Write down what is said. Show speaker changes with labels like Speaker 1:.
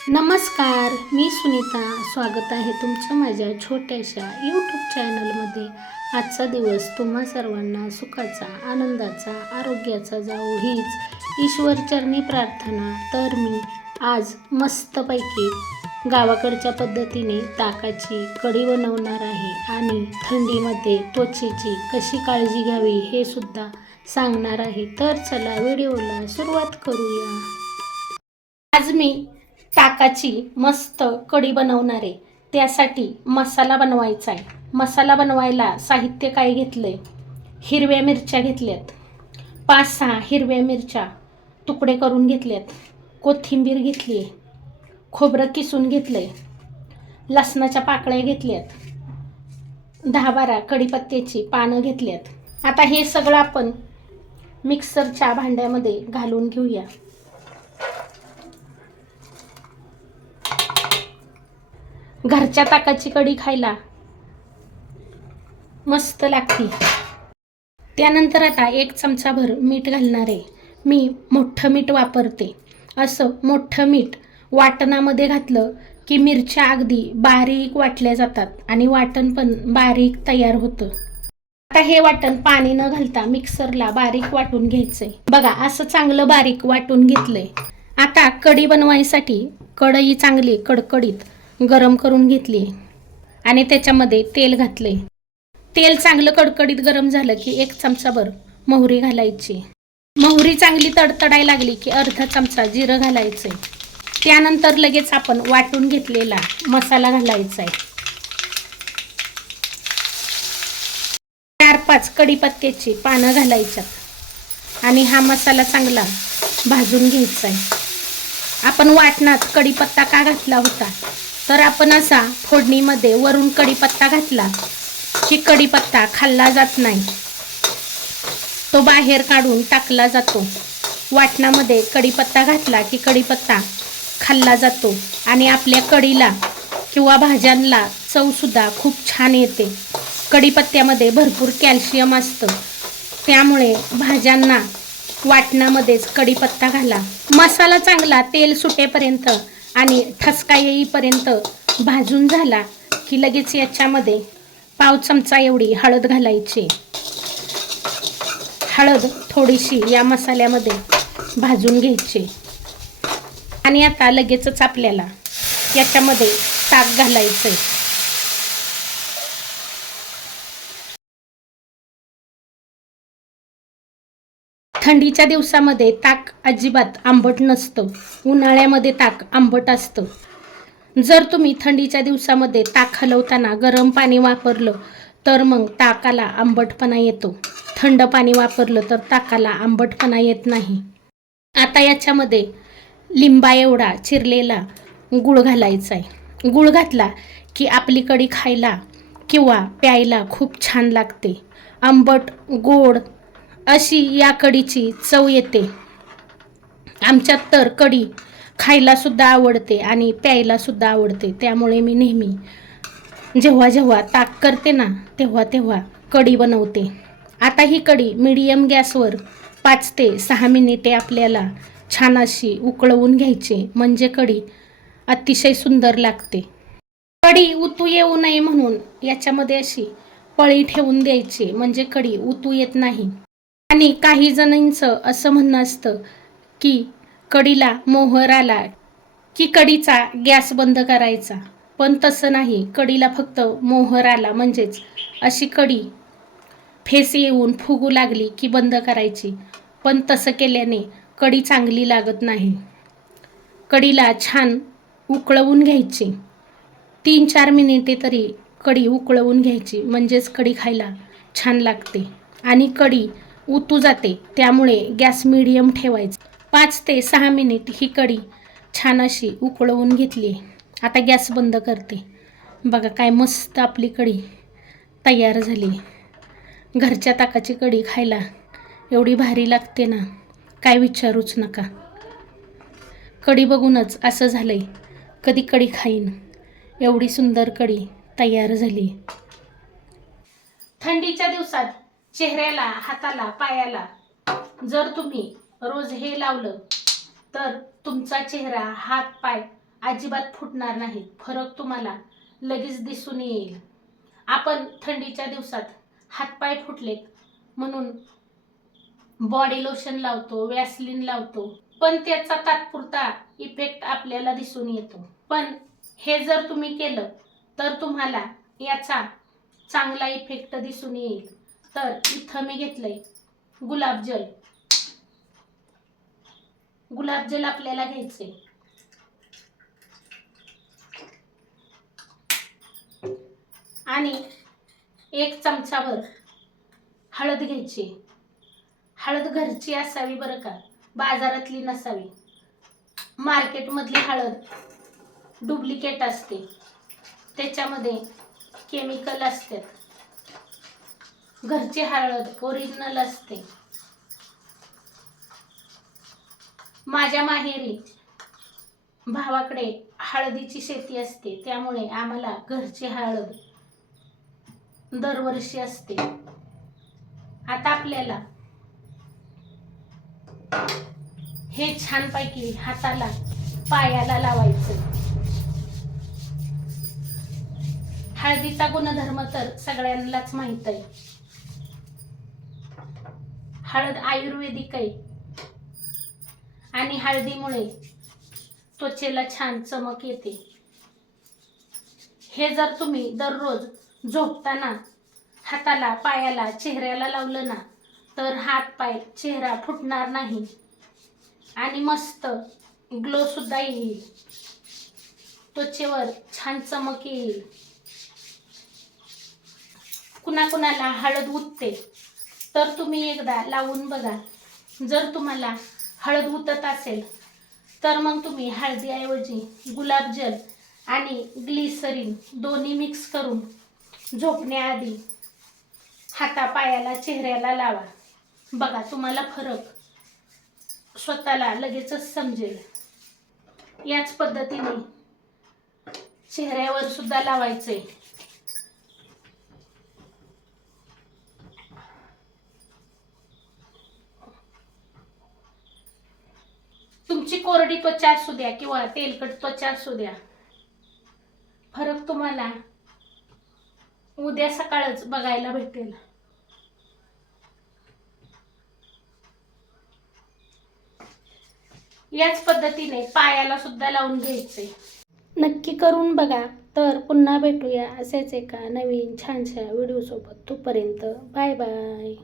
Speaker 1: नमस्कार मी सुनीता. स्वागत आहे तुमचं माझ्या छोट्याशा यूट्यूब चॅनलमध्ये आजचा दिवस तुम्हा सर्वांना सुखाचा आनंदाचा आरोग्याचा जाऊ हीच ईश्वरचरणी प्रार्थना. तर मी आज मस्तपैकी गावाकडच्या पद्धतीने ताकाची कढी बनवणार आहे आणि थंडीमध्ये त्वचेची कशी काळजी घ्यावी हे सुद्धा सांगणार आहे. तर चला व्हिडिओला सुरुवात करूया. आज मी ताकाची मस्त कढी बनवणार. आहे त्यासाठी मसाला बनवायचा आहे मसाला बनवायला साहित्य काय घेतलंय? हिरव्या मिरच्या घेतल्यात. पाच सहा हिरव्या मिरच्या तुकडे करून घेतल्यात. कोथिंबीर घेतली खोबरं किसून घेतलं आहे लसणाच्या पाकळ्या घेतल्यात. दहा बारा कढीपत्त्याची पानं घेतल्यात. आता हे सगळं आपण मिक्सरच्या भांड्यामध्ये घालून घेऊया. घरच्या ताकाची कढी खायला. मस्त लागते. त्यानंतर आता एक चमचाभर मीठ घालणार आहे. मी मोठं मीठ वापरते. असं मोठं मीठ वाटणामध्ये घातलं की मिरच्या अगदी बारीक वाटल्या जातात आणि वाटण पण बारीक तयार होतं. आता हे वाटण पाणी न घालता मिक्सरला बारीक वाटून घ्यायचंय. बघा असं चांगलं बारीक वाटून घेतलंय. आता कढी बनवायसाठी कढई चांगली कडकडीत गरम करून घेतली आणि त्याच्यामध्ये तेल घातले तेल चांगलं कडकडीत गरम झालं की एक चमचाभर मोहरी घालायची. मोहरी चांगली तडतडाय लागली की अर्धा चमचा जिरं घालायचंय. त्यानंतर लगेच आपण वाटून घेतलेला मसाला घालायचा आहे चार पाच कढीपत्त्याची पानं घालायच्यात आणि हा मसाला चांगला भाजून घ्यायचा आहे आपण वाटणात कढीपत्ता का घातला होता? तर आपण असा फोडणीमध्ये वरून कढीपत्ता घातला की कढीपत्ता खाल्ला जात नाही. तो बाहेर काढून टाकला जातो. वाटणामध्ये कढीपत्ता घातला की कढीपत्ता खाल्ला जातो. आणि आपल्या कढीला किंवा भाज्यांना चवसुद्धा खूप छान येते. कढीपत्त्यामध्ये भरपूर कॅल्शियम असतं. त्यामुळे भाज्यांना वाटणामध्येच कढीपत्ता घाला. मसाला चांगला तेल सुटेपर्यंत आणि ठसका येईपर्यंत भाजून झाला की लगेच याच्यामध्ये पाव चमचा एवढी हळद घालायची. हळद थोडीशी या मसाल्यामध्ये भाजून घ्यायची. आणि आता लगेचच आपल्याला याच्यामध्ये ताक घालायचं आहे थंडीच्या दिवसामध्ये ताक अजिबात आंबट नसतं. उन्हाळ्यामध्ये ताक आंबट असतं. जर तुम्ही थंडीच्या दिवसामध्ये ताक हलवताना गरम पाणी वापरलं तर मग ताकाला आंबटपणा येतो. थंड पाणी वापरलं तर ताकाला आंबटपणा येत नाही. आता याच्यामध्ये लिंबा एवढा चिरलेला गुळ घालायचा आहे गुळ घातला की आपली कढी खायला किंवा प्यायला खूप छान लागते. आंबट गोड अशी या कढीची चव येते. आमच्यात तर कढी खायला सुद्धा आवडते आणि प्यायला सुद्धा आवडते. त्यामुळे मी नेहमी जेव्हा जेव्हा ताक करते ना तेव्हा तेव्हा कढी बनवते. आता ही कढी मीडियम गॅसवर पाच ते सहा मिनिटे आपल्याला छान अशी उकळवून घ्यायची. म्हणजे कढी अतिशय सुंदर लागते. कढी उतू येऊ नये म्हणून याच्यामध्ये अशी पळी ठेवून द्यायची. म्हणजे कढी उतू येत नाही. आणि काही जणांचं असं म्हणणं असतं की कडीला मोहर आला की कडीचा गॅस बंद करायचा. पण तसं नाही. कडीला फक्त मोहर आला म्हणजेच अशी कढी फेस येऊन फुगू लागली की बंद करायची. पण तसं केल्याने कडी चांगली लागत नाही. कडीला छान उकळवून घ्यायची. तीन चार मिनिटे तरी कढी उकळवून घ्यायची. म्हणजेच कढी खायला छान लागते. आणि कढी उतू जाते. त्यामुळे गॅस मिडियम ठेवायचा. पाच ते सहा मिनिट ही कढी छान अशी उकळवून घेतली. आता गॅस बंद करते. बघा काय मस्त आपली कढी तयार झाली. घरच्या ताकाची कढी खायला एवढी भारी लागते ना काय विचारूच नका. कढी बघूनच असं झालंय कधी कढी खाईन. एवढी सुंदर कढी तयार झाली. थंडीच्या दिवसात चेहऱ्याला हाताला पायाला. जर तुम्ही रोज हे लावलं तर तुमचा चेहरा हात पाय अजिबात फुटणार नाहीत फरक तुम्हाला लगेच दिसून येईल. आपण थंडीच्या दिवसात हातपाय फुटलेत म्हणून बॉडी लोशन लावतो वॅसलिन लावतो. पण त्याचा तात्पुरता इफेक्ट आपल्याला दिसून येतो. पण हे जर तुम्ही केलं तर तुम्हाला याचा चांगला इफेक्ट दिसून येईल. तर इथं मी घेतलंय गुलाबजल गुलाबजल आपल्याला घ्यायचे आणि एक चमचावर हळद घ्यायची. हळद घरची असावी बरं का? बाजारातली नसावी. मार्केटमधली हळद डुप्लिकेट असते. त्याच्यामध्ये केमिकल असतात. घरची हळद ओरिजिनल असते. माझ्या माहेरी भावाकडे हळदीची शेती असते त्यामुळे आम्हाला घरची हळद दरवर्षी असते. आता आपल्याला हे छानपैकी हाताला पायाला लावायचं. हळदीचा गुणधर्म तर सगळ्यांनाच माहीत आहे. हळद आयुर्वेदिक आहे. आणि हळदीमुळे त्वचेला छान चमक येते. हे जर तुम्ही दररोज झोपताना हाताला पायाला चेहऱ्याला लावलं ना तर हात पाय चेहरा फुटणार नाही. आणि मस्त ग्लो सुद्धा येईल. त्वचेवर छान चमक येईल. कुणाकुणाला हळद उठते तर तुम्ही एकदा लावून बघा. जर तुम्हाला हळद उतत असेल तर मग तुम्ही हळदीऐवजी गुलाबजल आणि ग्लिसरीन दोन्ही मिक्स करून झोपण्याआधी हातापायाला चेहऱ्याला लावा. बघा तुम्हाला फरक स्वतःला लगेचच समजेल. याच पद्धतीने चेहऱ्यावर सुद्धा लावायचे तुमची कोरडी त्वचा असू द्या किंवा तेलकट त्वचा असू द्या. फरक तुम्हाला उद्या सकाळच बघायला भेटेल. याच पद्धतीने पायाला सुद्धा लावून घ्यायचे. नक्की करून बघा. तर पुन्हा भेटूया असेच एका नवीन छानशा व्हिडिओसोबत तोपर्यंत बाय बाय.